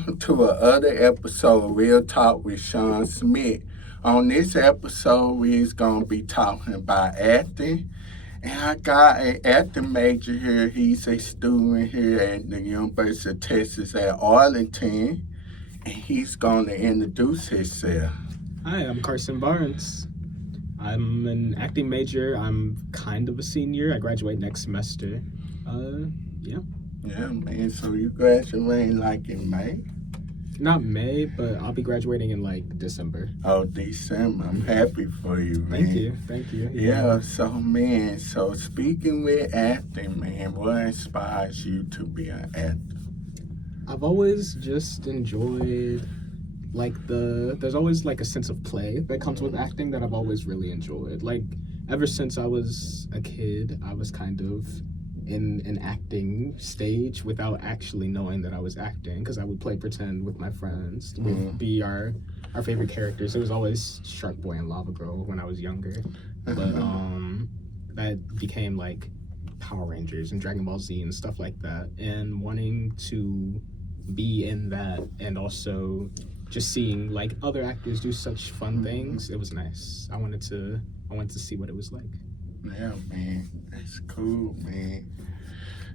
welcome to another episode of Real Talk with Shawn Smith. On this episode, we're going to be talking about acting. And I got an acting major here. He's a student here at the University of Texas at Arlington. And he's going to introduce himself. Hi, I'm Carson Barnes. I'm an acting major. I'm kind of a senior. I graduate next semester. Yeah. Yeah, man. So you graduating like in May? Not May, but I'll be graduating in like December. Oh, December. I'm happy for you, man. Thank you. Yeah, so speaking with acting, man, what inspires you to be an actor? I've always just enjoyed there's always like a sense of play that comes with acting that I've always really enjoyed. Like ever since I was a kid, I was kind of in an acting stage without actually knowing that I was acting, because I would play pretend with my friends. We'd be our favorite characters. It was always Shark Boy and Lava Girl when I was younger, but that became like Power Rangers and Dragon Ball Z and stuff like that, and wanting to be in that and also just seeing like other actors do such fun things. It was nice. I wanted to see what it was like. Yeah, man, that's cool, man.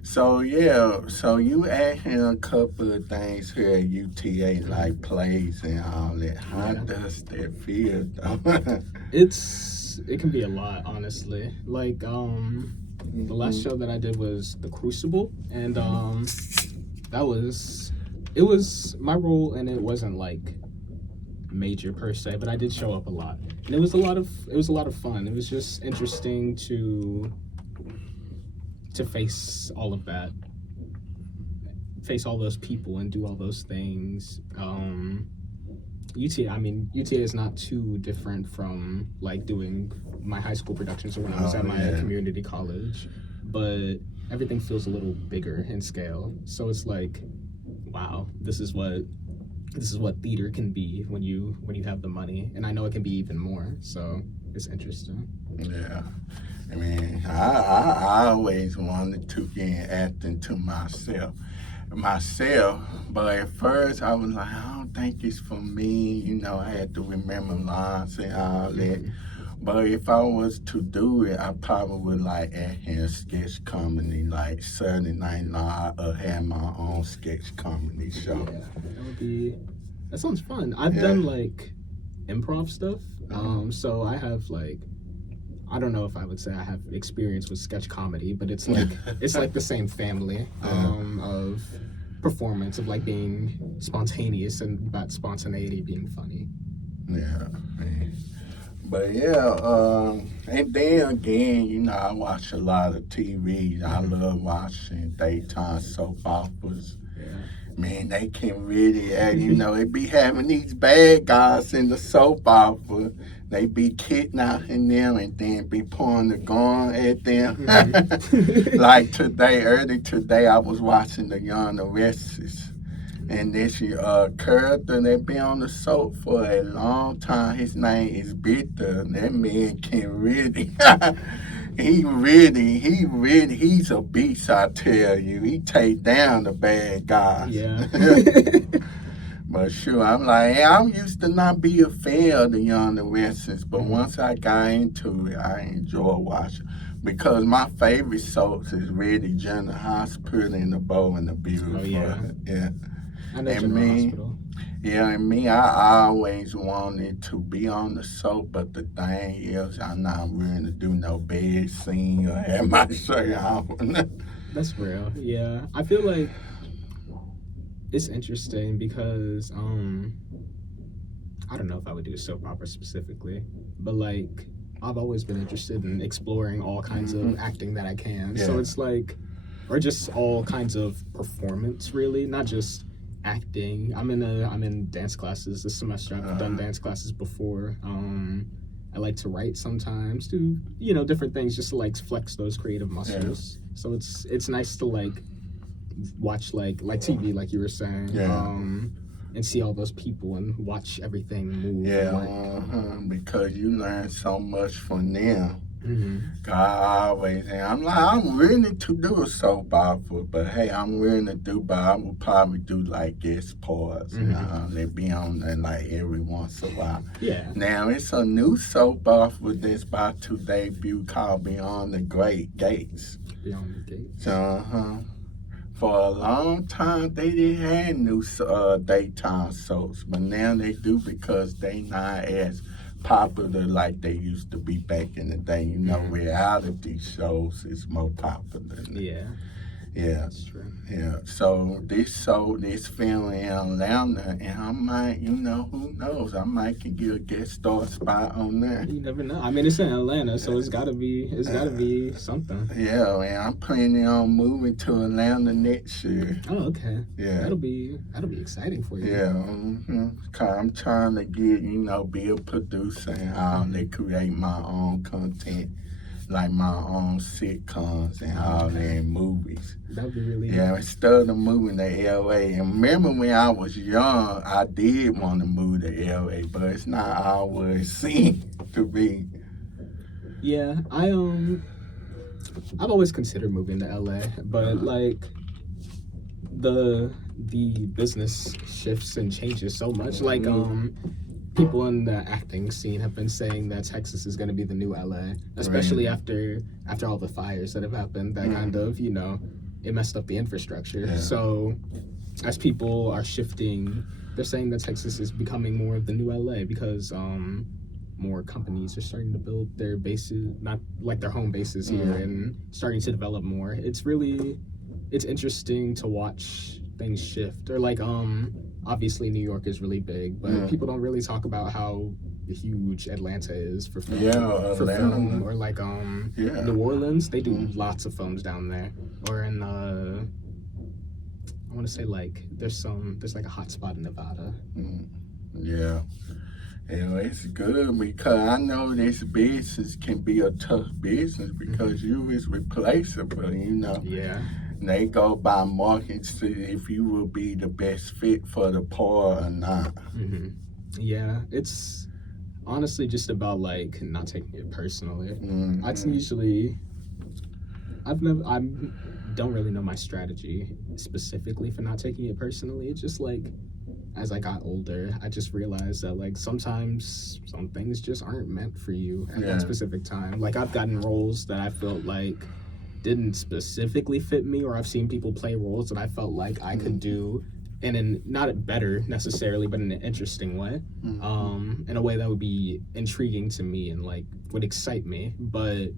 So you act in a couple of things here at UTA, like plays and all that. How does that feel, though? It can be a lot, honestly. Like the last show that I did was The Crucible, and it was my role, and it wasn't like major per se, but I did show up a lot, and it was a lot of fun. It was just interesting to face all of that, face all those people and do all those things. UTA is not too different from like doing my high school productions or when I was at my community college, but everything feels a little bigger in scale. So it's like, wow, this is what theater can be when you have the money, and I know it can be even more. So it's interesting. Yeah, I mean, I always wanted to get acting to myself, but at first I was like, I don't think it's for me. You know, I had to remember lines and all that. But if I was to do it, I probably would like act in a sketch comedy, like Saturday Night Live, or have my own sketch comedy show. Yeah, that sounds fun. I've done like improv stuff. So I have like, I don't know if I would say I have experience with sketch comedy, but it's like it's like the same family of performance, of like being spontaneous and about spontaneity being funny. Yeah, man. But and then again, you know, I watch a lot of TV. I love watching daytime soap operas. Yeah. Man, they can really, they be having these bad guys in the soap opera. They be kidnapping them and then be pouring the gun at them. Like early today, I was watching The Young and Restless. And this character that been on the soap for a long time, his name is Victor. That man can really, he's a beast, I tell you. He take down the bad guys. Yeah. But sure, I'm like, hey, I used to not be a fan of The Young and Restless, but once I got into it, I enjoy watching. Because my favorite soaps is really General Hospital and The Bold and the Beautiful. Oh, yeah. Yeah. I know General Hospital. Yeah, and me, I always wanted to be on the soap, but the thing is, I'm not willing to do no bed scene or have my shirt on. That's real. Yeah, I feel like it's interesting because I don't know if I would do a soap opera specifically, but like I've always been interested in exploring all kinds of acting that I can. Yeah. So it's like, or just all kinds of performance, really, not just acting. I'm in dance classes this semester. I've done dance classes before. I like to write sometimes, do different things just to like flex those creative muscles. Yeah. So it's nice to like watch like TV, like you were saying, and see all those people and watch everything move. Yeah, because you learn so much from them. God always, and I'm like, I'm willing to do a soap opera, but hey, I'm willing to do, but I will probably do like guest parts. They be on there like every once in a while. Yeah. Now it's a new soap opera that's about to debut called Beyond the Great Gates. Beyond the Gates. For a long time, they didn't have new daytime soaps, but now they do because they not as popular like they used to be back in the day. You know, reality shows is more popular. Yeah. Yeah. That's true. Yeah. So this film in Atlanta, and I might, you know, who knows? I might can get a guest star spot on there. You never know. I mean, it's in Atlanta, so it's gotta be something. Yeah, and I'm planning on moving to Atlanta next year. Oh, okay. Yeah. That'll be exciting for you. Yeah. Cause I'm trying to get, you know, be a producer and they create my own content, like my own sitcoms and all that movies. That'd be really instead of moving to LA. And remember when I was young, I did want to move to LA, but it's not always seen to be. Yeah, I've always considered moving to LA, but like the business shifts and changes so much. Like people in the acting scene have been saying that Texas is going to be the new LA, especially after all the fires that have happened. That kind of, you know, it messed up the infrastructure. Yeah. So as people are shifting, they're saying that Texas is becoming more of the new LA because more companies are starting to build their bases, not like their home bases here, and starting to develop more. It's interesting to watch things shift. Or like obviously New York is really big, but people don't really talk about how huge Atlanta is for film. Film, or like New Orleans, they do lots of films down there. Or in I want to say like there's like a hot spot in Nevada. Yeah. And it's good because I know this business can be a tough business because you is replaceable, you know. Yeah. They go by market to see if you will be the best fit for the part or not. Yeah, it's honestly just about like not taking it personally. I don't really know my strategy specifically for not taking it personally. It's just like as I got older, I just realized that like sometimes some things just aren't meant for you at that specific time. Like I've gotten roles that I felt like didn't specifically fit me, or I've seen people play roles that I felt like I could do in not better necessarily, but in an interesting way, in a way that would be intriguing to me and like would excite me. But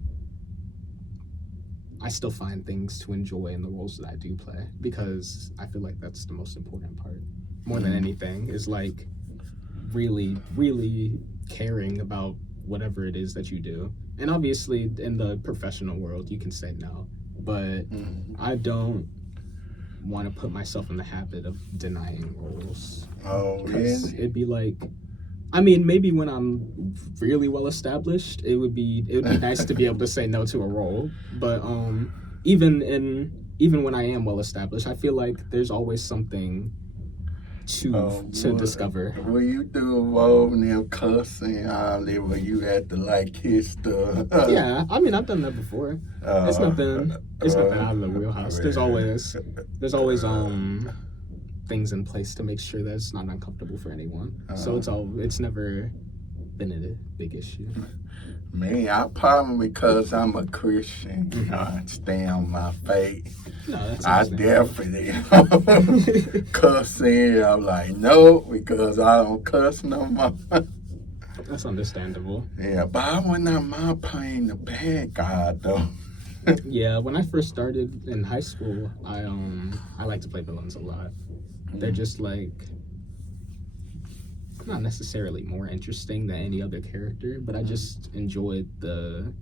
I still find things to enjoy in the roles that I do play because I feel like that's the most important part. More than anything is like really, really caring about whatever it is that you do. And obviously in the professional world, you can say no, but I don't want to put myself in the habit of denying roles. Oh, really? It'd be like, I mean, maybe when I'm really well established, it would be nice to be able to say no to a role. But even when I am well established, I feel like there's always something to discover. Will you do a role in them cussing where you had to like kiss the Yeah, I mean I've done that before. It's nothing out of the wheelhouse. There's always things in place to make sure that it's not uncomfortable for anyone. So it's never been a big issue. Me, I probably because I'm a Christian, I stay on my faith. No, that's I definitely cuss in. I'm like, no, because I don't cuss no more. That's understandable. Yeah, but I would not mind playing the bad guy though. Yeah, when I first started in high school, I like to play villains a lot. They're just like not necessarily more interesting than any other character, but I just enjoyed the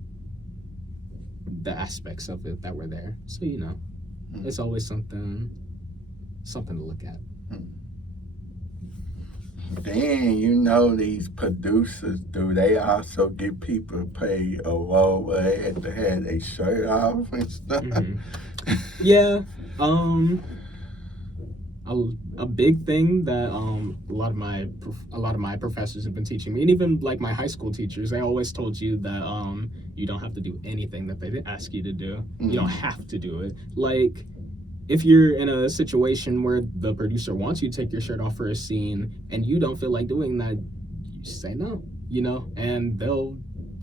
aspects of it that were there. So you know, it's always something to look at. Then you know these producers, do they also get people paid a role where they had to have their shirt off and stuff? Yeah. a big thing that a lot of my professors have been teaching me, and even like my high school teachers, they always told you that you don't have to do anything that they ask you to do. You don't have to do it. Like, if you're in a situation where the producer wants you to take your shirt off for a scene and you don't feel like doing that, you say no, and they'll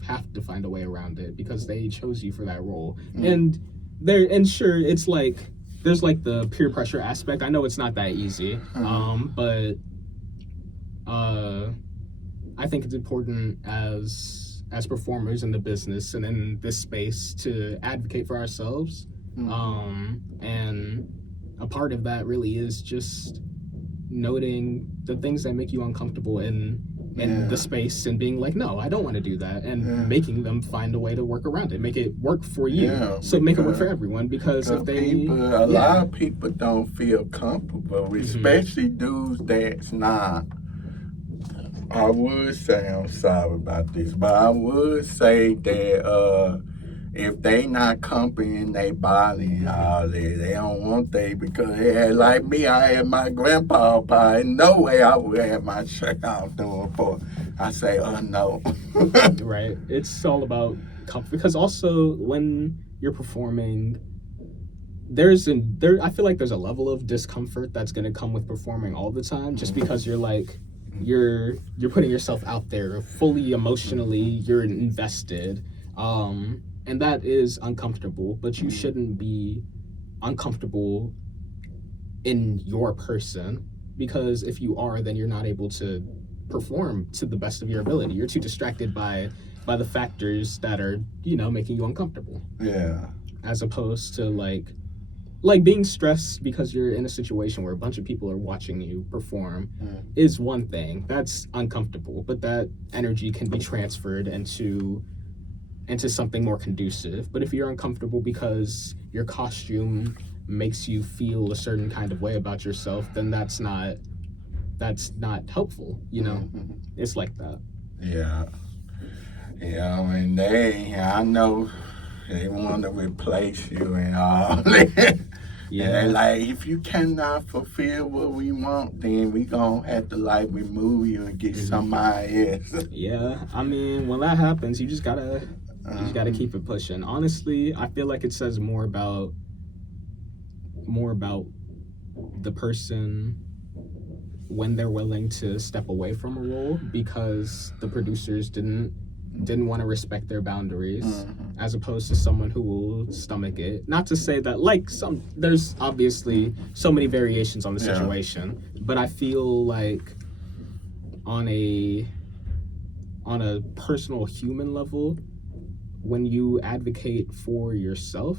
have to find a way around it because they chose you for that role. And sure, it's like there's like the peer pressure aspect. I know it's not that easy, but I think it's important as performers in the business and in this space to advocate for ourselves. And a part of that really is just noting the things that make you uncomfortable in the space and being like, no, I don't want to do that, and making them find a way to work around it, make it work for you, so make it work for everyone. Because if a lot of people don't feel comfortable, especially dudes that's not. I would say, I'm sorry about this, but I would say that if they not comfortable in their body and all that, they don't want they, because like me, I had my grandpa pie. No way I would have my shirt off doing for. I say, no. Right. It's all about comfort, because also when you're performing, I feel like there's a level of discomfort that's going to come with performing all the time, just because you're like, you're putting yourself out there fully emotionally, you're invested. And that is uncomfortable, but you shouldn't be uncomfortable in your person, because if you are, then you're not able to perform to the best of your ability. You're too distracted by the factors that are, making you uncomfortable. Yeah. As opposed to like being stressed because you're in a situation where a bunch of people are watching you perform is one thing. That's uncomfortable, but that energy can be transferred into something more conducive. But if you're uncomfortable because your costume makes you feel a certain kind of way about yourself, then that's not helpful, It's like that. Yeah, and I know they want to replace you and all that. Yeah. And they like, if you cannot fulfill what we want, then we gonna have to like remove you and get somebody else. Yeah, I mean, when that happens, you just gotta keep it pushing. Honestly, I feel like it says more about the person when they're willing to step away from a role because the producers didn't want to respect their boundaries, as opposed to someone who will stomach it. Not to say that there's obviously so many variations on the situation, but I feel like on a personal human level, when you advocate for yourself,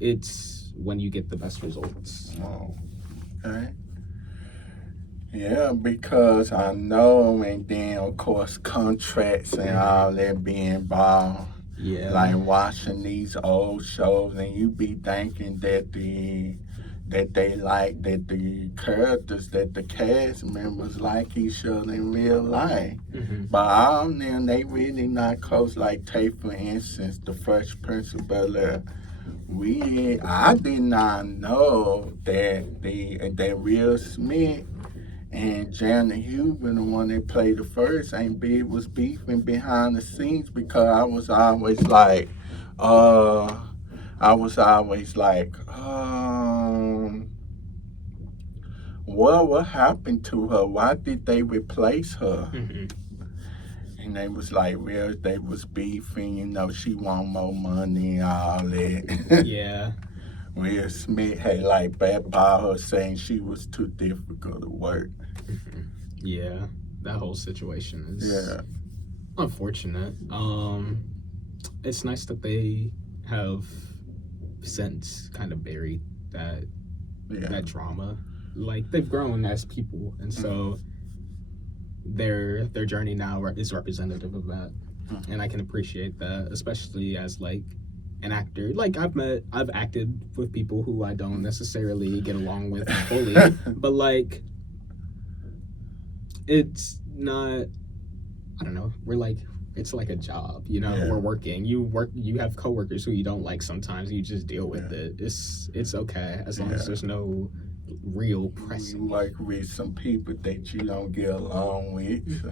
it's when you get the best results. Oh, okay. Yeah, because I know, and then of course contracts and all that being involved. Yeah. Like watching these old shows, and you be thinking that the characters, that the cast members like each other in real life. But all of them, they really not close. Like, take for instance, the Fresh Prince of Bel-Air. I did not know that Will Smith and Janet Huber, the one that played the first, was beefing behind the scenes, because I was always like, what happened to her? Why did they replace her? And they was like, well, they was beefing, she want more money and all that. Yeah. Will Smith had like backballed her, saying she was too difficult to work. Yeah, that whole situation is unfortunate. It's nice that they have since kind of buried that drama. Like, they've grown as people, and so their journey now is representative of that, and I can appreciate that, especially as like an actor. Like, I've acted with people who I don't necessarily get along with fully, but like, it's not, I don't know, it's like a job, we're working. You have coworkers who you don't like sometimes, you just deal with it. It's okay, as long as there's no real You pressing. work with some people that you don't get along with. So.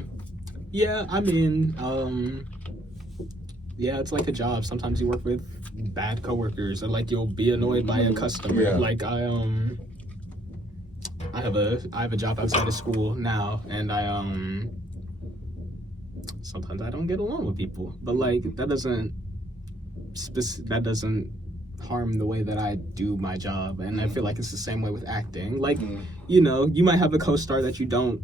Yeah, I mean, yeah, it's like a job. Sometimes you work with bad coworkers, or like you'll be annoyed by a customer. Yeah. Like I have a job outside of school now, and I sometimes I don't get along with people, but like that doesn't harm the way that I do my job, and I feel like it's the same way with acting. Like, you know, you might have a co-star that you don't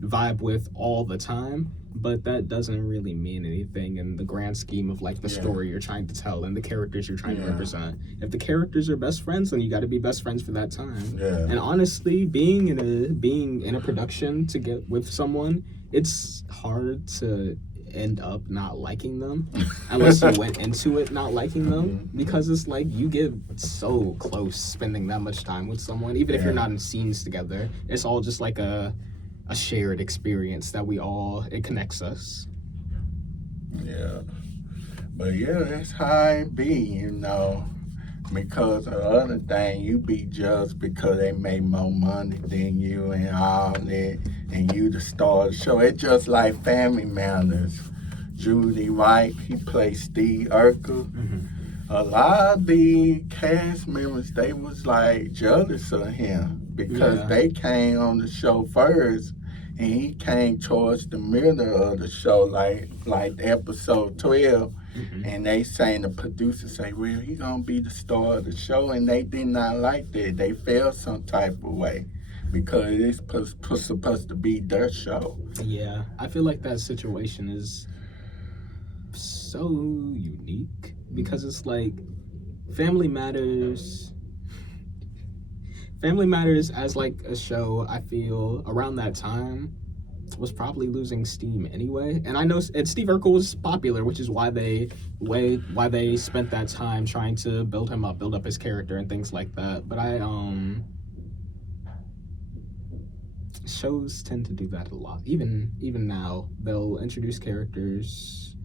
vibe with all the time, but that doesn't really mean anything in the grand scheme of like the story you're trying to tell and the characters you're trying to represent. If the characters are best friends, then you got to be best friends for that time. And honestly, being in a production to get with someone, it's hard to end up not liking them unless you went into it not liking them, because it's like you get so close spending that much time with someone, even if you're not in scenes together. It's all just like a shared experience that it connects us. Yeah. But yeah, that's how it be, you know. Because the other thing, you be judged because they make more money than you and all that, and you the star of the show. It's just like Family Matters. Judy White, he played Steve Urkel. A lot of the cast members, they was like jealous of him because they came on the show first, and he came towards the middle of the show, like episode 12. And they saying, the producer say, well, he gonna be the star of the show, and they did not like that. They felt some type of way because it's supposed to be their show. Yeah, I feel like that situation is so unique because it's like Family Matters as like a show, I feel around that time was probably losing steam anyway. And I know, and Steve Urkel was popular, which is why they spent that time trying to build up his character and things like that. But shows tend to do that a lot. Even now, they'll introduce characters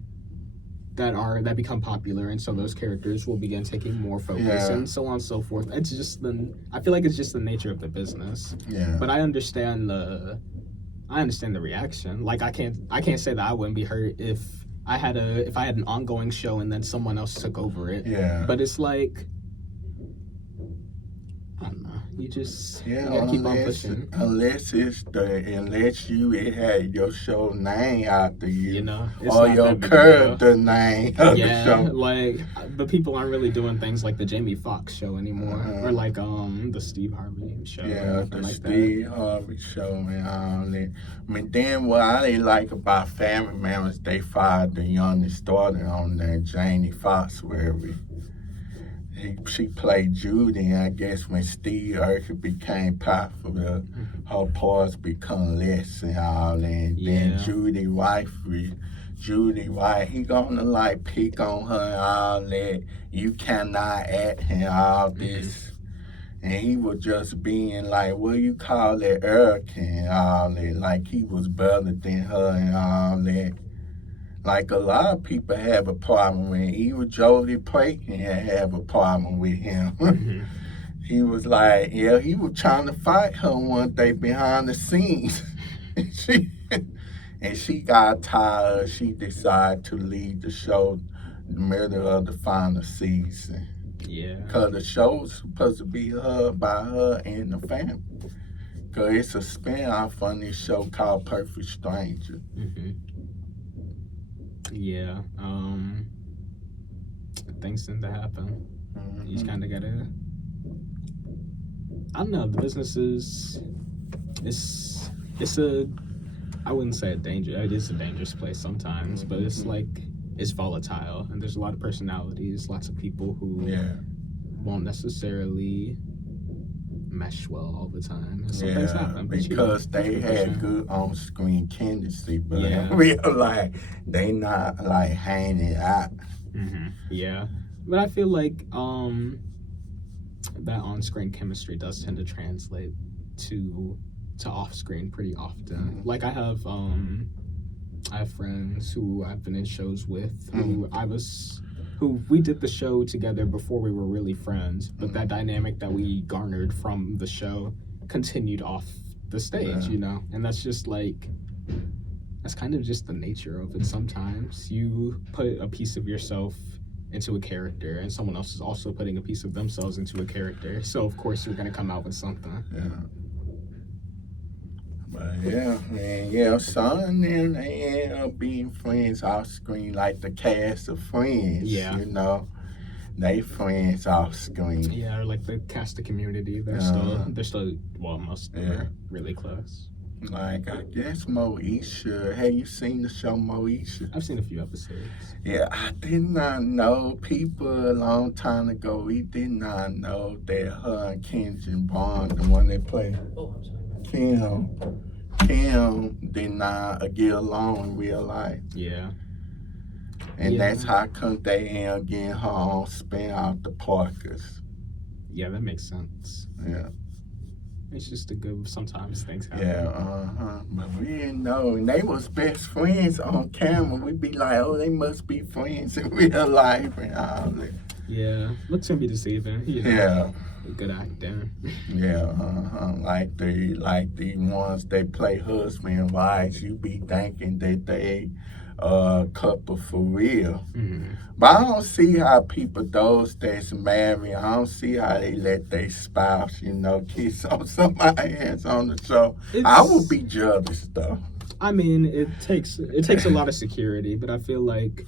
that become popular, and so those characters will begin taking more focus, and so on and so forth. It's just I feel like it's just the nature of the business. Yeah. But I understand the reaction. Like I can't say that I wouldn't be hurt if I had an ongoing show and then someone else took over it. Yeah. But it's like, I don't know. You just gotta keep on pushing. Unless it had your show name after you, You know, or your character name of the show. Like the people aren't really doing things like the Jamie Foxx show anymore, or like the Steve Harvey show. Yeah, the like Steve Harvey show and all that. I mean, then what I didn't like about Family Matters, they fired the youngest daughter on there, Jamie Foxx, wherever. She played Judy, and I guess when Steve Urkel became popular, her parts become less and all that. And then Judy White, he gonna like pick on her and all that. You cannot act and all this. And he was just being like, what you call it, arrogant and all that. Like he was better than her and all that. Like a lot of people have a problem with him. Even Jolie Payton have a problem with him. He was like, he was trying to fight her one day behind the scenes. and she got tired. She decided to leave the show in the middle of the final season. Yeah. Because the show's supposed to be by her and the family. Because it's a spin-off on this show called Perfect Stranger. Yeah, things tend to happen. You just kind of gotta, I don't know, the business I wouldn't say it is a dangerous place sometimes, but it's like, it's volatile, and there's a lot of personalities, lots of people who won't necessarily mesh well all the time. And some things happen. Because they had good on-screen chemistry, but in real life, they not like hanging out. Yeah, but I feel like that on-screen chemistry does tend to translate to off-screen pretty often. Like I have friends who I've been in shows with who we did the show together before we were really friends, but that dynamic that we garnered from the show continued off the stage, you know? And that's just like, that's kind of just the nature of it. Sometimes you put a piece of yourself into a character and someone else is also putting a piece of themselves into a character. So of course you're gonna come out with something. Yeah. But yeah, man, yeah, Shawn and them, they end up being friends off screen, like the cast of Friends. Yeah. You know, they friends off screen. Yeah, or like the cast of Community, they're still well, most of them are really close. Like, I guess Moesha. Have you seen the show Moesha? I've seen a few episodes. Yeah, I did not know. People a long time ago, we did not know that her and Carson Barnes, the one that played Kim did not get along in real life. Yeah. And that's how come they end up getting her own spin out the Parkers. Yeah, that makes sense. Yeah. It's just a good, sometimes things happen. Yeah, but we didn't know. And they was best friends on camera. We'd be like, oh, they must be friends in real life and all that. Yeah, looks can be deceiving. You know, Yeah. Good acting. Yeah, like the ones that play husband and wives, you be thinking that they couple for real. Mm-hmm. But I don't see how people, those that's married, I don't see how they let their spouse, you know, kiss on somebody else on the show. I would be jealous though. I mean, it takes a lot of security, but I feel like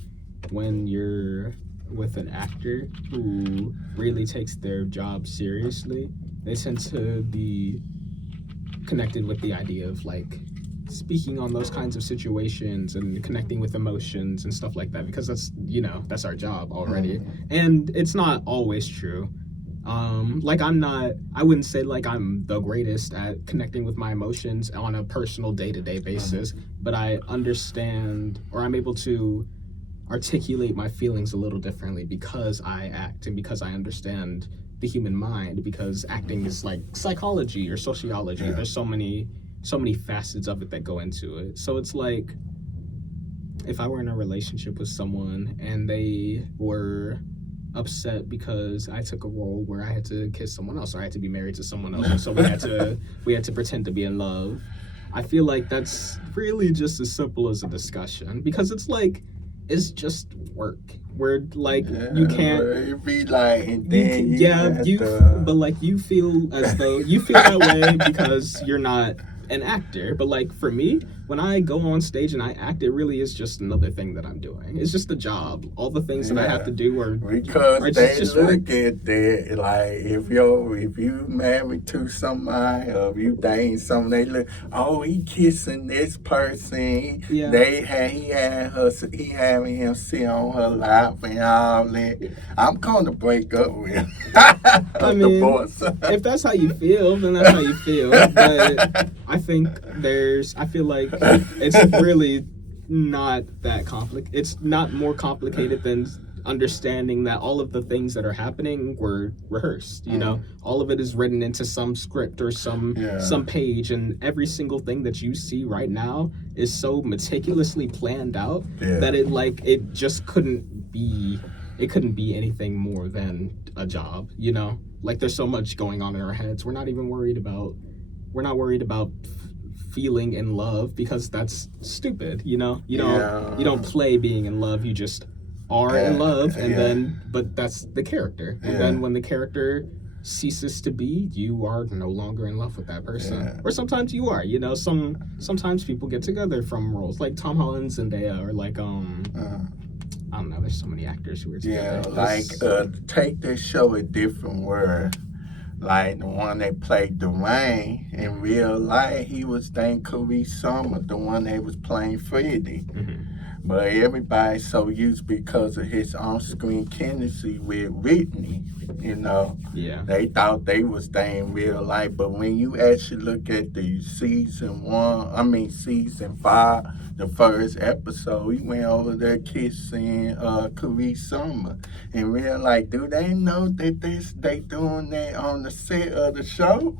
when you're with an actor who really takes their job seriously, they tend to be connected with the idea of like speaking on those kinds of situations and connecting with emotions and stuff like that, because that's our job already. And it's not always true. Like I wouldn't say like I'm the greatest at connecting with my emotions on a personal day-to-day basis, but I understand, or I'm able to articulate my feelings a little differently because I act and because I understand the human mind, because acting is like psychology or sociology. Yeah. There's so many facets of it that go into it. So it's like, if I were in a relationship with someone and they were upset because I took a role where I had to kiss someone else or I had to be married to someone else, and so we had to pretend to be in love, I feel like that's really just as simple as a discussion, because it's like, it's just work. Where like you can't. It'd be like, and then but like you feel as though you feel that way because you're not an actor. But like for me, when I go on stage and I act, it really is just another thing that I'm doing. It's just a job. All the things that I have to do are because they just look work. at that like if you married to somebody or if you dating someone, they look, oh, he kissing this person. Yeah. He having him sit on her lap and all that. I'm gonna break up with him. I mean, if that's how you feel, then that's how you feel. But I feel like it's really not that complicated. It's not more complicated than understanding that all of the things that are happening were rehearsed. You know, all of it is written into some script or some page, and every single thing that you see right now is so meticulously planned out that it just couldn't be anything more than a job. You know, like there's so much going on in our heads. We're not worried about feeling in love, because that's stupid. You know, you don't play being in love. You just are in love, and but that's the character. And then when the character ceases to be, you are no longer in love with that person. Or sometimes you are. You know, sometimes people get together from roles like Tom Holland and Zendaya, or like I don't know. There's so many actors who are together. Yeah, like take this show A Different World. Like the one that played Dwayne in real life, he was named Carice Summer, the one that was playing Freddie. But everybody's so used because of his on-screen chemistry with Whitney, you know. Yeah. They thought they was there in real life, but when you actually look at the season 5, the first episode, we went over there kissing Carice Summer. In real life, do they know that they doing that on the set of the show?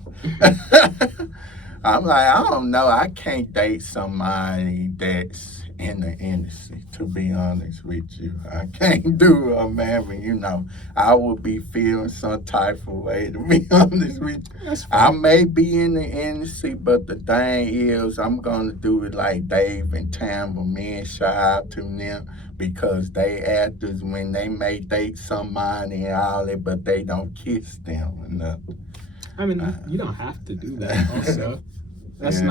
I'm like, I don't know. I can't date somebody that's in the industry, to be honest with you. I can't do a man, I would be feeling some type of way, to be honest with you. That's I fair. may be in the industry, but the thing is, I'm gonna do it like Dave and Tamra. Men, shout out to them because they actors when they may date somebody and all that, but they don't kiss them enough. I mean, Uh, you don't have to do that. Also, yeah. that's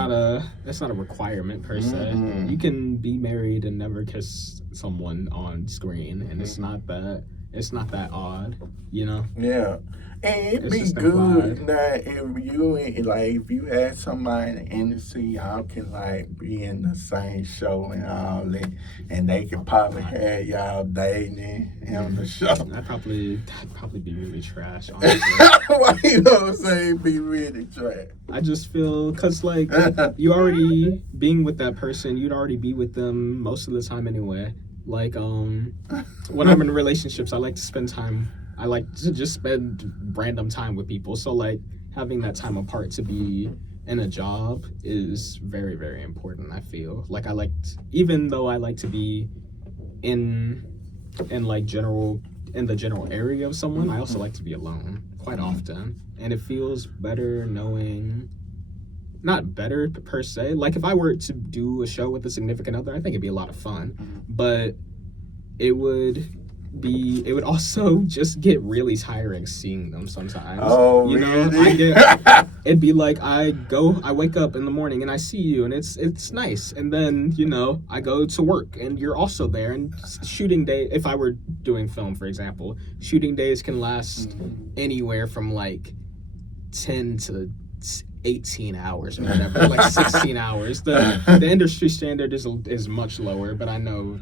not a requirement per se. You Mm-mm. can be married and never kiss someone on screen, and it's not that odd. You know, Yeah. And it'd it's be just implied. good that if you had somebody in the industry, y'all can like be in the same show and all that, and they could probably have y'all dating on the show. That'd probably be really trash, honestly. Why you gonna say it be really trash? I just feel because like you already being with that person, you'd already be with them most of the time anyway. Like when I'm in relationships, I like to spend time. I like to just spend random time with people. So like having that time apart to be in a job is very very important. I feel like even though I like to be in like general in the general area of someone, I also like to be alone quite often, and it feels better knowing not better per se. Like if I were to do a show with a significant other, I think it'd be a lot of fun. But it would it would also just get really tiring seeing them sometimes. Oh, You know, really? it'd be like I wake up in the morning and I see you and it's nice. And then, I go to work and you're also there, and shooting day, if I were doing film, for example, shooting days can last anywhere from like 10 to 18 hours or whatever, like 16 hours. The industry standard is much lower, but I know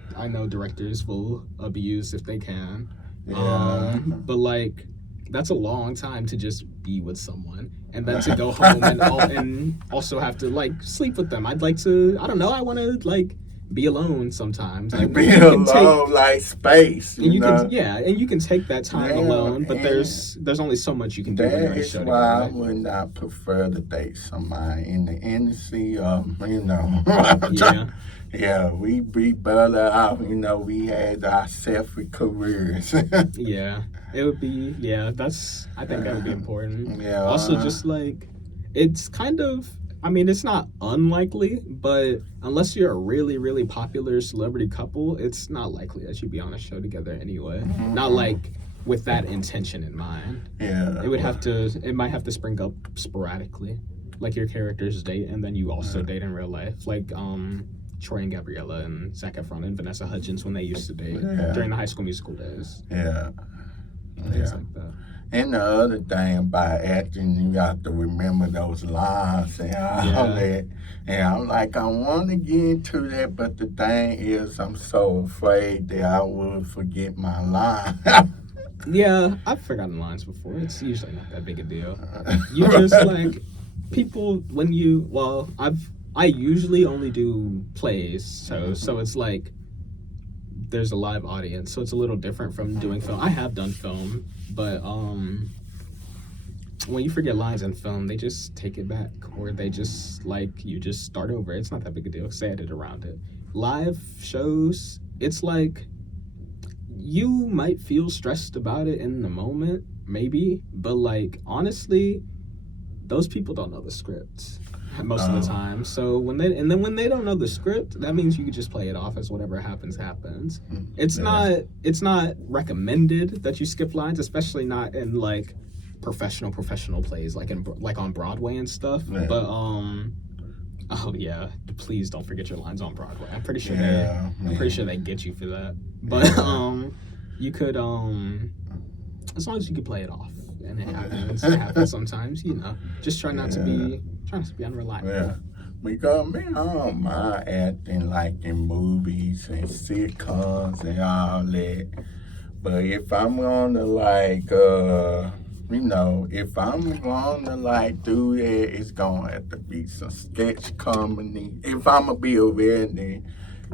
directors will abuse if they can. Yeah. But like that's a long time to just be with someone and then to go home and also have to like sleep with them. I'd like to, I don't know, I want to like be alone sometimes. Be alone, like space, and you know. and you can take that time Yeah, alone, but and there's only so much you can do when you're that in a is show why I together. would not prefer to date somebody in the industry, Yeah. Yeah, we be better off, we had our separate careers. Yeah, it would be. Yeah, I think that would be important. Yeah. Also, just like, it's kind of. I mean, it's not unlikely, but unless you're a really, really popular celebrity couple, it's not likely that you'd be on a show together anyway. Not like with that intention in mind. Yeah. It might have to spring up sporadically, like your characters date, and then you also date in real life, like Troy and Gabriella and Zac Efron and Vanessa Hudgens when they used to date during the High School Musical days. Yeah. Things like that. And the other thing about acting, you have to remember those lines and all that. And I'm like, I want to get into that, but the thing is, I'm so afraid that I will forget my line. Yeah, I've forgotten lines before. It's usually not that big a deal. You just like people when you I usually only do plays, so it's like there's a live audience, so it's a little different from doing film. I have done film, but when you forget lines in film, they just take it back, or they just like you just start over. It's not that big a deal. Say it around it. Live shows, it's like you might feel stressed about it in the moment, maybe, but like honestly, those people don't know the script most of the time. So when they don't know the script, that means you could just play it off as whatever happens. It's not recommended that you skip lines, especially not in like professional plays like on Broadway and stuff. Yeah. But oh yeah, please don't forget your lines on Broadway. I'm pretty sure they get you for that. But you could as long as you could play it off, and it happens sometimes, just try not to be unreliable. Yeah. Because me, I don't mind acting like in movies and sitcoms and all that. But if I'm gonna if I'm gonna like do that, it's gonna have to be some sketch comedy. If I'm gonna be a really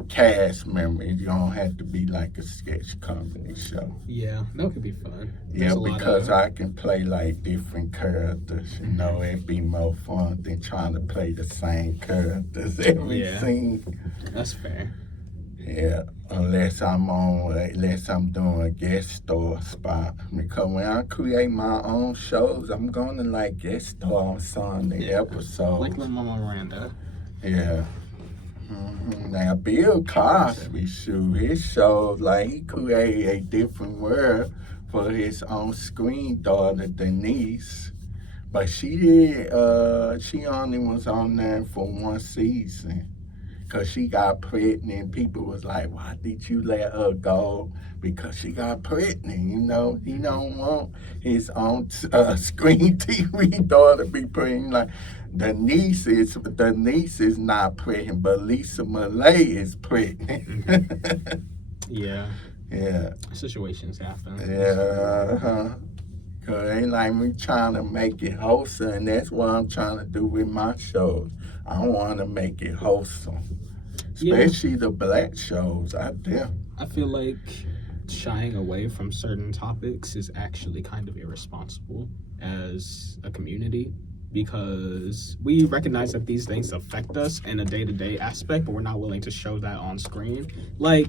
cast member, it's gonna have to be like a sketch comedy show. Yeah, that could be fun. Yeah, because I can play like different characters, it'd be more fun than trying to play the same characters every scene. That's fair. Yeah, unless I'm doing a guest star spot. Because when I create my own shows, I'm gonna like guest star on some of the Like episodes. Lin Manuel Miranda. Yeah. Now Bill Cosby, shoot, his shows like he created a different world for his own screen daughter Denise. But she only was on there for one season. Cause she got pregnant. People was like, "Why did you let her go?" Because she got pregnant. You know, he don't want his own screen TV daughter be pregnant. Like the niece is not pregnant, but Lisa Malay is pregnant. Yeah, Yeah, situations happen. yeah. Cause ain't like me trying to make it wholesome, and that's what I'm trying to do with my shows. I want to make it wholesome. Yeah, Especially the black shows out there. I feel like shying away from certain topics is actually kind of irresponsible as a community because we recognize that these things affect us in a day-to-day aspect, but we're not willing to show that on screen. Like,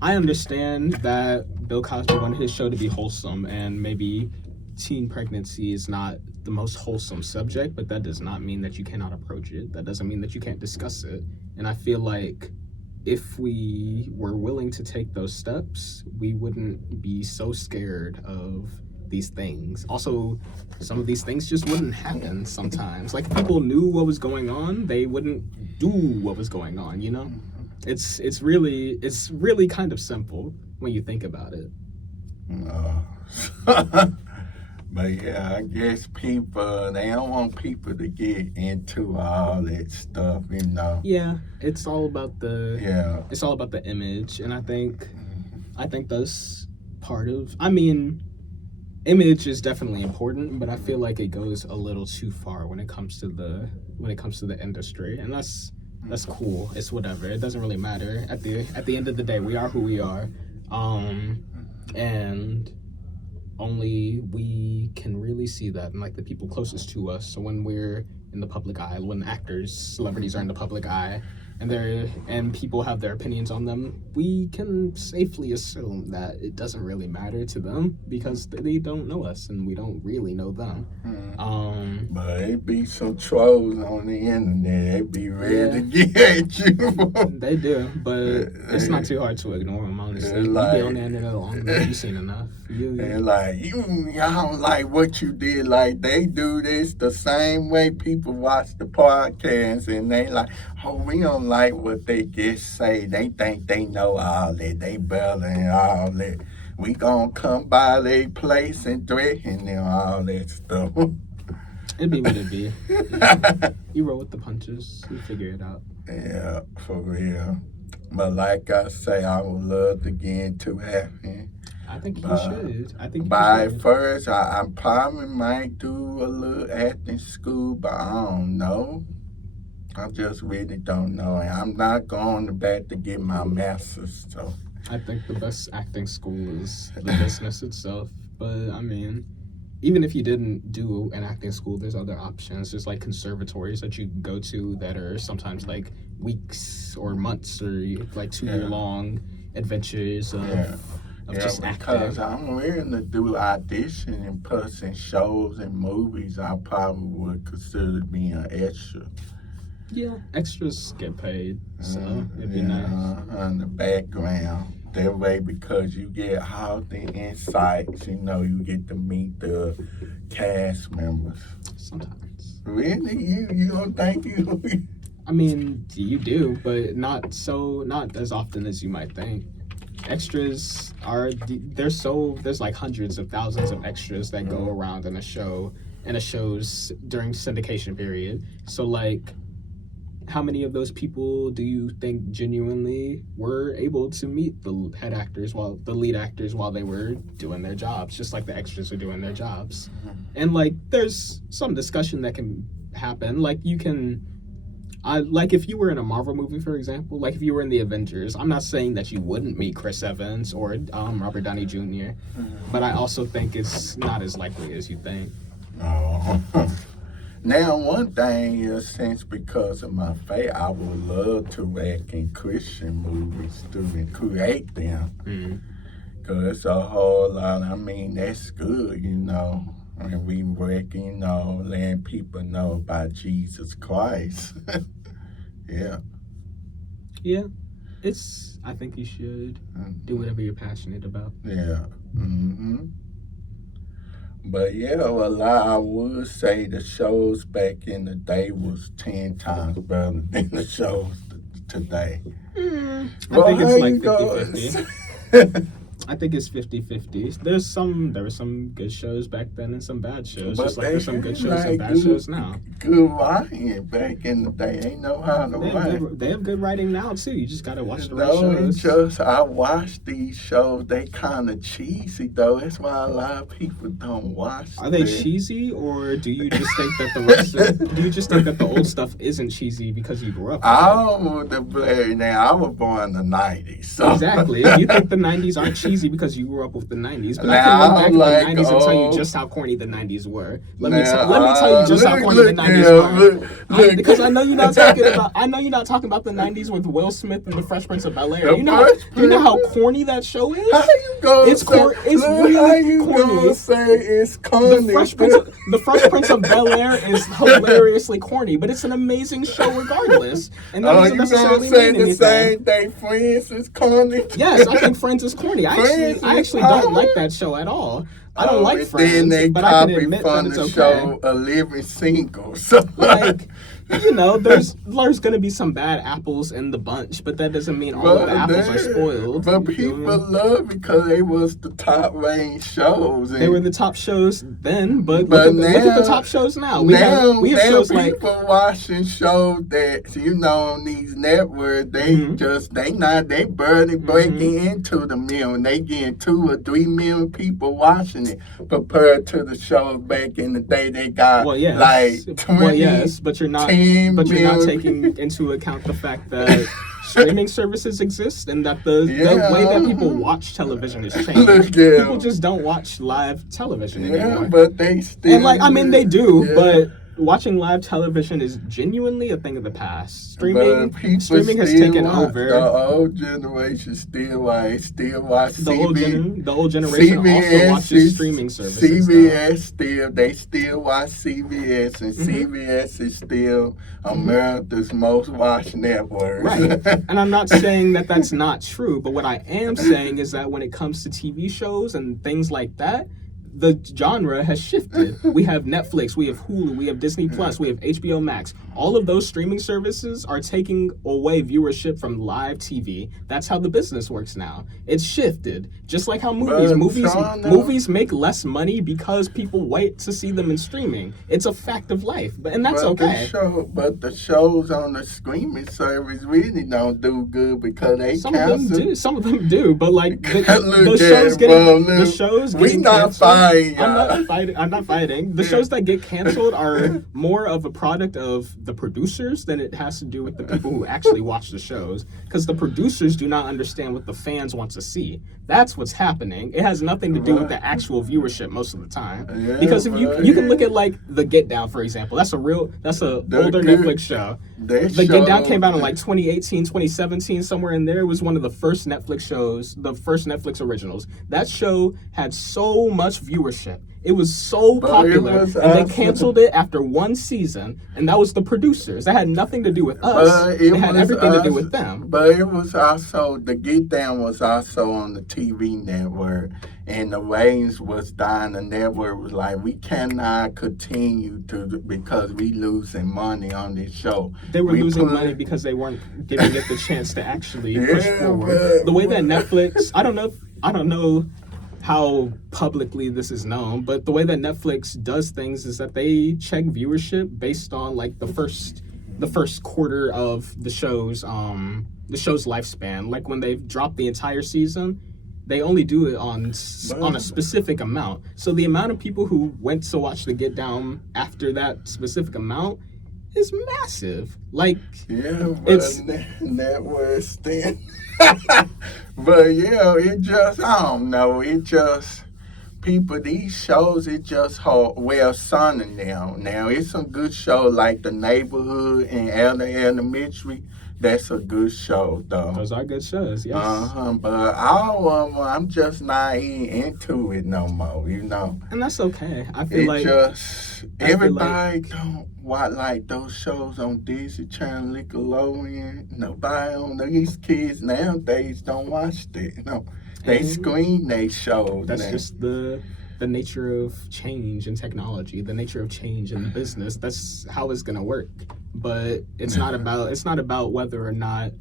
I understand that Bill Cosby wanted his show to be wholesome, and maybe teen pregnancy is not the most wholesome subject, but that does not mean that you cannot approach it. That doesn't mean that you can't discuss it. And I feel like if we were willing to take those steps, we wouldn't be so scared of these things. Also, some of these things just wouldn't happen sometimes. Like, if people knew what was going on, they wouldn't do what was going on, you know? It's really kind of simple when you think about it. But yeah, I guess people, they don't want people to get into all that stuff, you know. Yeah, it's all about Yeah. the image, and I think that's part of. I mean, image is definitely important, but I feel like it goes a little too far when it comes to the industry, and that's cool. It's whatever. It doesn't really matter. At the end of the day, we are who we are, and only we can really see that, and like the people closest to us. So when we're in the public eye, when celebrities are in the public eye, and people have their opinions on them, we can safely assume that it doesn't really matter to them because they don't know us and we don't really know them. But it be some trolls on the internet. They be ready to get at you. They do, but it's not too hard to ignore them, honestly. You be on the internet long enough, you've seen enough. And like, y'all don't like what you did. Like, they do this the same way people watch the podcast, and they like, oh, we don't like what they just say. They think they know all that. They better than all that. We gonna come by their place and threaten them all that stuff. It'd be what it be. You roll with the punches. You figure it out. Yeah, for real. But like I say, I would love to get into acting. I think you should. By first, I probably might do a little acting school, but I don't know. I just really don't know. And I'm not going back to get my master's, so. I think the best acting school is the business itself. But, I mean, even if you didn't do an acting school, there's other options. There's, like, conservatories that you can go to that are sometimes, like, weeks or months or, like, 2-year-long adventures of just acting. Because I'm willing to do audition and plus in shows and movies, I probably would consider being an extra. Yeah, extras get paid, so it'd be nice. In the background. That way, because you get all the insights, you know, you get to meet the cast members. Sometimes. Really? You don't think you... I mean, you do, but not as often as you might think. Extras there's like hundreds of thousands of extras that go around in a show's during syndication period. So like, how many of those people do you think genuinely were able to meet the lead actors while they were doing their jobs, just like the extras are doing their jobs? And like, there's some discussion that can happen. Like, like if you were in a Marvel movie, for example, like if you were in the Avengers, I'm not saying that you wouldn't meet Chris Evans or Robert Downey Jr., but I also think it's not as likely as you think. Oh. Now, one thing is, since because of my faith, I would love to act in Christian movies too and create them. Mm. Because it's a whole lot, I mean, that's good, And we reckon, letting people know about Jesus Christ. Yeah. Yeah, I think you should do whatever you're passionate about. Yeah. Mm-hmm. But yeah, a lot I would say the shows back in the day was 10 times better than the shows today. I think it's like 50-50. I think it's 50-50. There were some good shows back then and some bad shows. But just like there's some good shows like and bad shows now. Good writing back in the day. Ain't know how to write. They have good writing now too. You just gotta watch the right shows. I watch these shows. They kind of cheesy though. That's why a lot of people don't watch. Are they cheesy, or do you just think that the old stuff isn't cheesy because you grew up with I was born in the 90s. So. Exactly. You think the 90s aren't cheesy because you grew up with the 90s, but I can look back at the 90s and tell you just how corny the 90s were. Let me tell you just how corny the 90s were. Because I know you're not talking about the 90s with Will Smith and the Fresh Prince of Bel-Air. You know how corny that show is? How you gonna it's really corny. Say it's corny? The Fresh Prince of Bel-Air is hilariously corny, but it's an amazing show regardless. And that doesn't necessarily mean anything. The same thing. Friends is corny. Yes, I think Friends is corny. I actually don't like that show at all. I don't like Friends, but I can admit that it's okay. Show A Living Single. So there's going to be some bad apples in the bunch, but that doesn't mean all of the apples are spoiled. But people love because they was the top ranked shows. They were the top shows then, but look at the top shows now. We have shows like people watching shows that on these networks. They they barely breaking into the million. They getting 2 or 3 million people watching it compared to the shows back in the day. They got but you're not taking into account the fact that streaming services exist and that the way that people watch television is changing. People just don't watch live television anymore. But they still they do, but watching live television is genuinely a thing of the past. Streaming has taken over. The old generation still watch the old generation also watches streaming services. CBS they still watch CBS, and CBS is still America's most watched network. Right. And I'm not saying that that's not true, but what I am saying is that when it comes to TV shows and things like that, the genre has shifted. We have Netflix, we have Hulu, we have Disney Plus, we have HBO Max. All of those streaming services are taking away viewership from live TV. That's how the business works now. It's shifted. Just like how movies make less money because people wait to see them in streaming. It's a fact of life, and that's okay. But the shows on the streaming service really don't do good because they Some of them do, but like the shows getting canceled. I'm not fighting. The shows that get canceled are more of a product of the producers than it has to do with the people who actually watch the shows. Because the producers do not understand what the fans want to see. That's what's happening. It has nothing to do with the actual viewership most of the time. Because if you can look at like The Get Down, for example. That's an older Netflix show. The Get Down came out in like 2018, 2017, somewhere in there. It was one of the first Netflix shows, the first Netflix originals. That show had so much viewership. It was so popular, and they canceled it after 1 season, and that was the producers. That had nothing to do with us. It had everything to do with them. But it was also, The Get Down was also on the TV network, and the ratings was dying. The network was like, we cannot continue because we losing money on this show. They were losing money because they weren't giving it the chance to actually push forward. The way that Netflix, I don't know how publicly this is known, but the way that Netflix does things is that they check viewership based on like the first quarter of the show's lifespan. Like when they've dropped the entire season, they only do it on a specific amount. So the amount of people who went to watch The Get Down after that specific amount is massive. Like, it's network stand. But it just, I don't know, people, these shows, it just hold, well, some of them. Now, it's some good shows like The Neighborhood and Elementary. That's a good show, though. Those are good shows, yes. But all of them, I'm just not even into it no more, you know. And that's okay. I feel like everybody don't watch like those shows on Disney Channel, Nickelodeon. Nobody on these kids nowadays don't watch that. You know, they screen they shows. That's now. just the nature of change in technology, the nature of change in business. That's how it's gonna work. But it's not about whether or not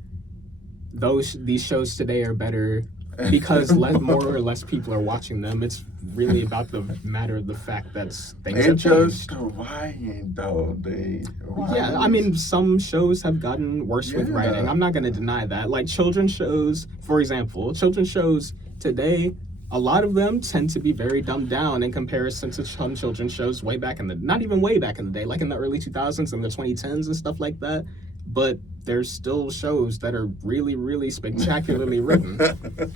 these shows today are better because more or less people are watching them. It's really about the matter of the fact that things have changed. Just the writing, though. Yeah, I mean, some shows have gotten worse with writing. I'm not going to deny that. Like children's shows, for example, children's shows today, a lot of them tend to be very dumbed down in comparison to some children's shows not even way back in the day, like in the early 2000s and the 2010s and stuff like that. But there's still shows that are really, really spectacularly written.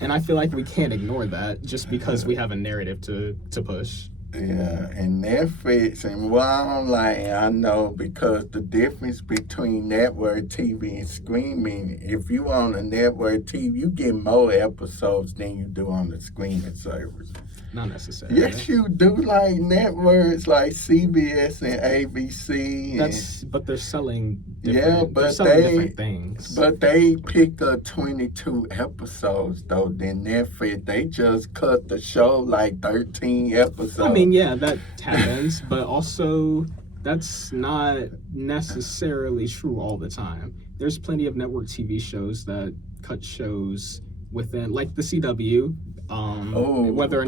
And I feel like we can't ignore that just because we have a narrative to push. Yeah, and Netflix, and what I'm like, I know because the difference between network TV and streaming, if you on a network TV, you get more episodes than you do on the streaming service. Not necessarily. Yes, you do. Like networks like CBS and ABC. But they're selling different things. But they pick up 22 episodes though. Then Netflix, they just cut the show like 13 episodes. I mean, yeah, that happens, but also that's not necessarily true all the time. There's plenty of network TV shows that cut shows within, like the CW. Whether or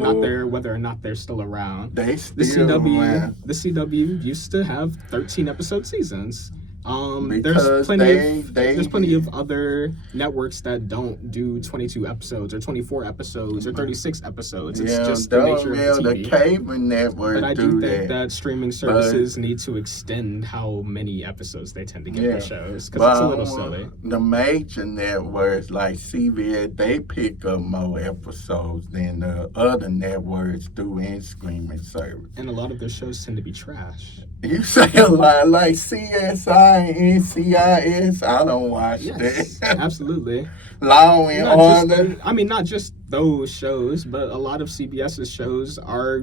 not they're still around. The CW used to have 13 episode seasons. There's plenty of other networks that don't do 22 episodes or 24 episodes or 36 episodes. It's just the nature of TV. The cable network. But I do think that streaming services need to extend how many episodes they tend to give their shows because it's a little silly. The major networks like CBS, they pick up more episodes than the other networks do in streaming service. And a lot of their shows tend to be trash. You say a lot like CSI and NCIS. I don't watch that. Absolutely. Law and Order. I mean, not just those shows, but a lot of CBS's shows are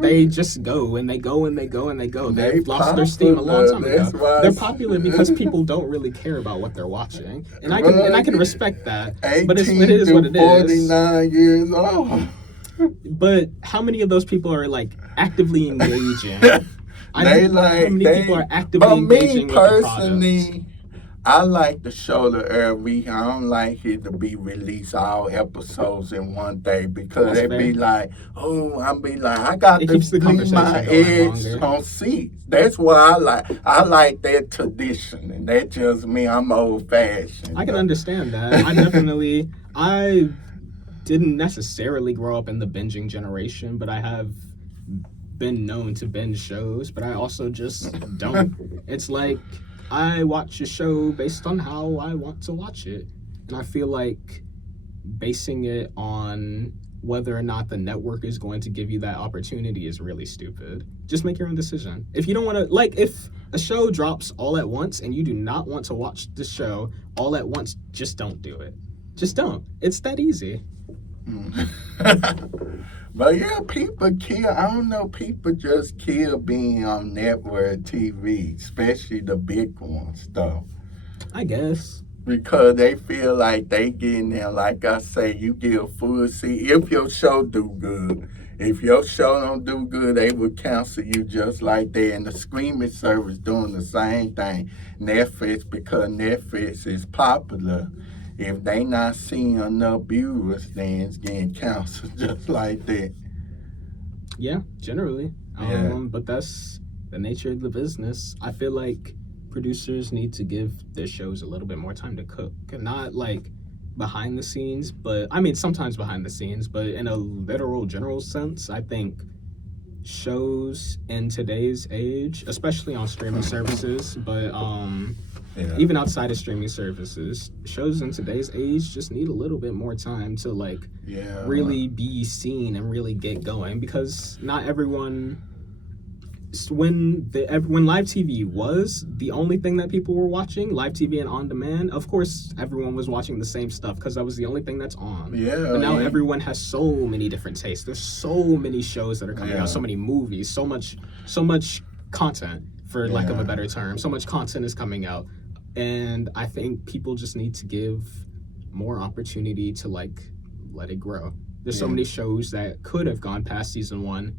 they just go and they go and they go and they go. They've lost their steam a long time ago. They're popular because people don't really care about what they're watching, and I can respect that. But it is what it is. 49 years old. But how many of those people are like actively engaging? How many people are actively engaging with the product? I like the show every week. I don't like it to be released all episodes in one day because I got to clean my eggs on seats. That's what I like. I like that tradition, and that just me. I'm old fashioned. I can understand that. I didn't necessarily grow up in the binging generation, but I have been known to binge shows, but I also just don't. It's like I watch a show based on how I want to watch it. And I feel like basing it on whether or not the network is going to give you that opportunity is really stupid. Just make your own decision. If you don't want to, like, if a show drops all at once and you do not want to watch the show all at once, just don't do it. Just don't. It's that easy. But yeah, people kill. I don't know. People just kill being on network TV, especially the big ones, though. I guess because they feel like they getting there. Like I say, you get a full seat if your show do good. If your show don't do good, they will cancel you just like that. And the streaming service doing the same thing. Netflix, because Netflix is popular. If they not seeing enough viewers, then it's getting canceled just like that. Yeah, generally. But that's the nature of the business. I feel like producers need to give their shows a little bit more time to cook. Not like behind the scenes, but I mean sometimes behind the scenes, but in a literal general sense, I think shows in today's age, especially on streaming services, but Yeah. Even outside of streaming services, shows in today's age just need a little bit more time to like Yeah. really be seen and really get going, because not everyone, when live TV was the only thing that people were watching, live TV and on demand, of course everyone was watching the same stuff because that was the only thing that's on. Yeah. But now everyone has so many different tastes. There's so many shows that are coming out, so many movies, so much content, for lack of a better term. So much content is coming out, and I think people just need to give more opportunity to like let it grow. There's so many shows that could have gone past season 1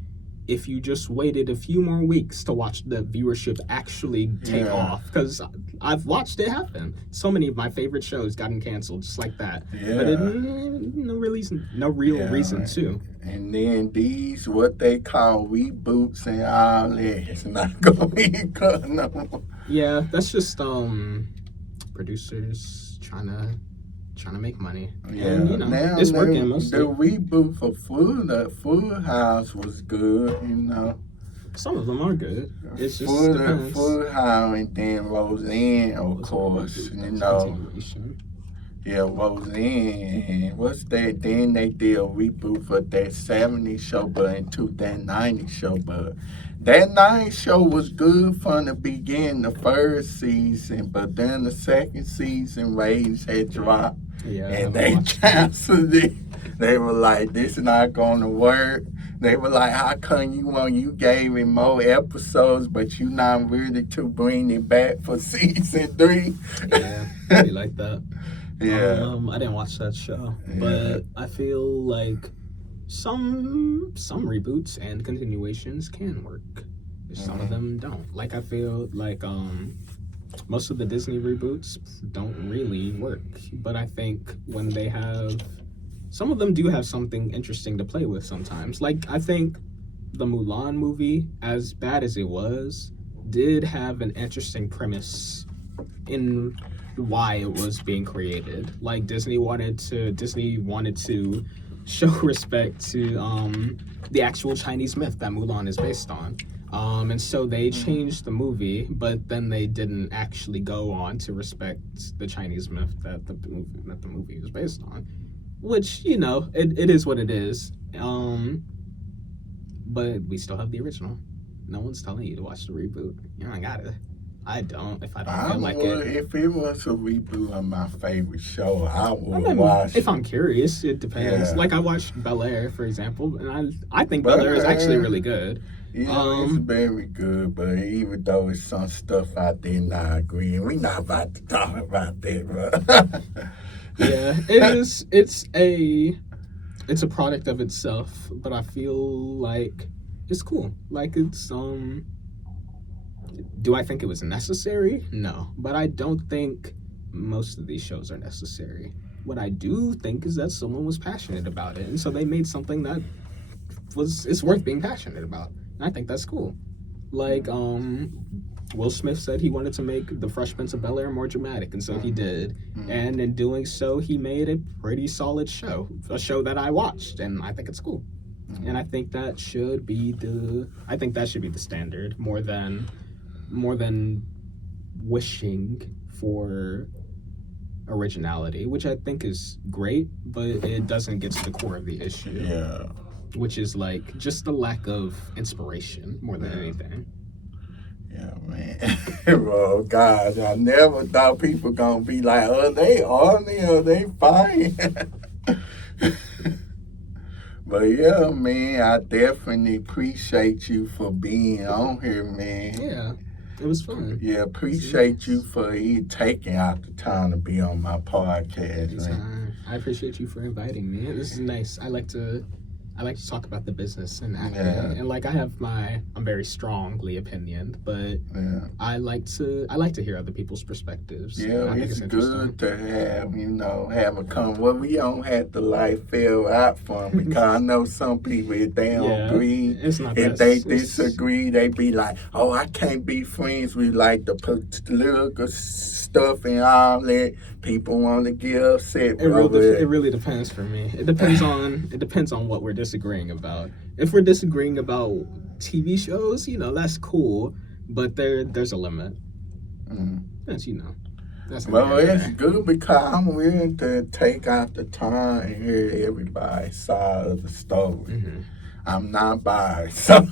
if you just waited a few more weeks to watch the viewership actually take off, because I've watched it happen. So many of my favorite shows gotten canceled just like that. But no real reason to. And then these, what they call reboots and all that, it's not gonna be good no more. Yeah, that's just producers trying to make money. Yeah, and, you know, now it's working mostly. The reboot for Full House was good, you know. Some of them are good. It's just depends. Full House, and then Roseanne, of course, you know. Yeah, Roseanne. What's that? Then they did a reboot for that 70s show, but into that 90s show. But that 90s show was good from the beginning, the first season, but then the second season ratings had dropped. Yeah, and they canceled it. They were like, this is not going to work. They were like, how come you gave it more episodes, but you not ready to bring it back for season 3? Yeah, really like that. Yeah. I didn't watch that show, but I feel like some reboots and continuations can work. Some of them don't. Like, I feel like most of the Disney reboots don't really work, but I think when they have, some of them do have something interesting to play with sometimes. Like, I think the Mulan movie, as bad as it was, did have an interesting premise in why it was being created. Like, Disney wanted to show respect to the actual Chinese myth that Mulan is based on. And so they changed the movie, but then they didn't actually go on to respect the Chinese myth that the movie was based on. Which, you know, it is what it is. But we still have the original. No one's telling you to watch the reboot. You know, I gotta. I don't, if I don't feel like it. If it was a reboot of my favorite show, I would watch. If I'm curious, it depends. Yeah. Like, I watched Bel-Air, for example, and I think Bel-Air is actually really good. Yeah, it's very good, but even though it's some stuff I did not agree, and we're not about to talk about that, bro. Yeah, it is. It's a product of itself, but I feel like it's cool. Like, it's do I think it was necessary? No, but I don't think most of these shows are necessary. What I do think is that someone was passionate about it, and so they made something that it's worth being passionate about. And I think that's cool. Like, Will Smith said he wanted to make The Fresh Prince of Bel-Air more dramatic, and so he did. And in doing so, he made a pretty solid show, a show that I watched, and I think it's cool. And I think that should be the standard, more than wishing for originality, which I think is great, but it doesn't get to the core of the issue. Yeah. Which is like just the lack of inspiration more than anything. Yeah, man. Bro, God, I never thought people gonna be like, oh, they army or they fine. But yeah, man, I definitely appreciate you for being on here, man. Yeah, it was fun. Yeah, appreciate you for taking out the time to be on my podcast, man. I appreciate you for inviting me. This is nice. I like to talk about the business and acting, and like I'm very strongly opinioned, but I like to hear other people's perspectives. Yeah, it's good to have a well, we don't have to fell out for them, because I know some people, if they don't agree, if they disagree, they be like, oh, I can't be friends with like the political stuff and all that. People want to get upset. It really depends for me. It depends on what we're disagreeing about. If we're disagreeing about TV shows, that's cool, but there's a limit. That's that's the Well, end of the it's day. good because I'm willing to take out the time and hear everybody's side of the story. Hmm. I'm not biased. So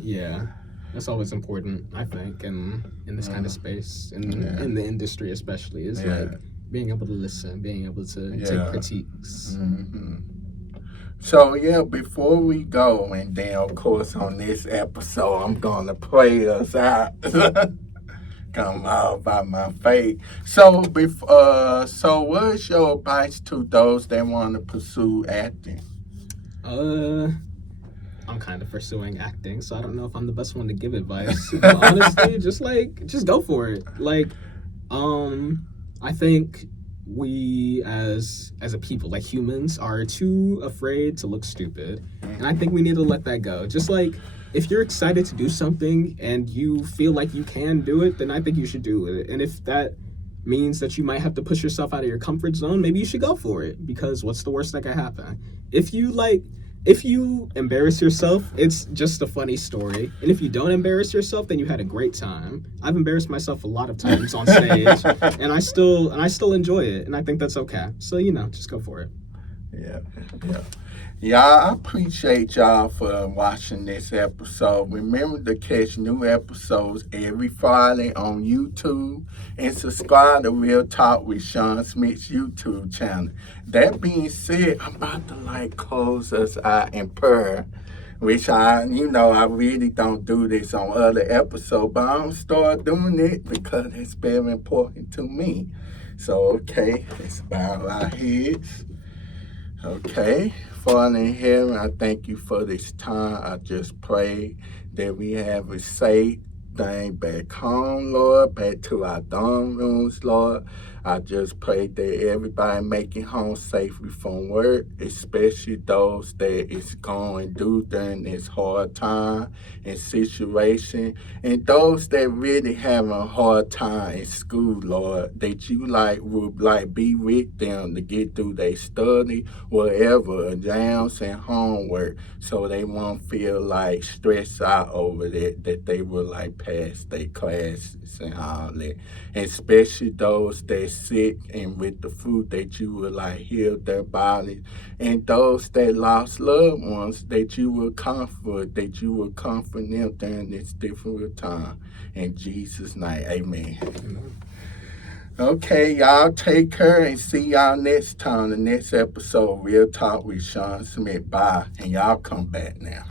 Yeah, that's always important, I think, in this kind of space, yeah, in the industry especially, is yeah, like being able to listen, being able to take yeah. critiques. hmm So yeah, before we go, and then of course on this episode, I'm gonna play us out. Come out by my faith. So, so what's your advice to those that want to pursue acting? Uh, I'm kind of pursuing acting, so I don't know if I'm the best one to give advice. But honestly, just go for it. Um, I think we as a people, like humans, are too afraid to look stupid, and I think we need to let that go. Just like if you're excited to do something and you feel like you can do it, then I think you should do it. And if that means that you might have to push yourself out of your comfort zone, maybe you should go for it, because what's the worst that can happen? If you like if you embarrass yourself, it's just a funny story. And if you don't embarrass yourself, then you had a great time. I've embarrassed myself a lot of times on stage, and I still enjoy it, and I think that's okay. So, just go for it. Yeah, yeah. Y'all, I appreciate y'all for watching this episode. Remember to catch new episodes every Friday on YouTube and subscribe to Real Talk with Shawn Smith's YouTube channel. That being said, I'm about to close us out in prayer, which I really don't do this on other episodes, but I'm start doing it because it's very important to me. So, okay, let's bow our heads. Okay, Father in heaven, I thank you for this time. I just pray that we have a safe thing back home, Lord, back to our dorm rooms, Lord. I just pray that everybody make it home safely from work, especially those that is going through during this hard time and situation, and those that really having a hard time in school, Lord, that you would be with them to get through their study, whatever, exams and homework, so they won't feel stressed out over that they will pass their classes and all that. And especially those that sick and with the food that you will heal their bodies. And those that lost loved ones, that you will comfort them during this difficult time. In Jesus' name, amen. Amen. Okay, y'all take care and see y'all next time, the next episode, Real Talk with Shawn Smith. Bye. And y'all come back now.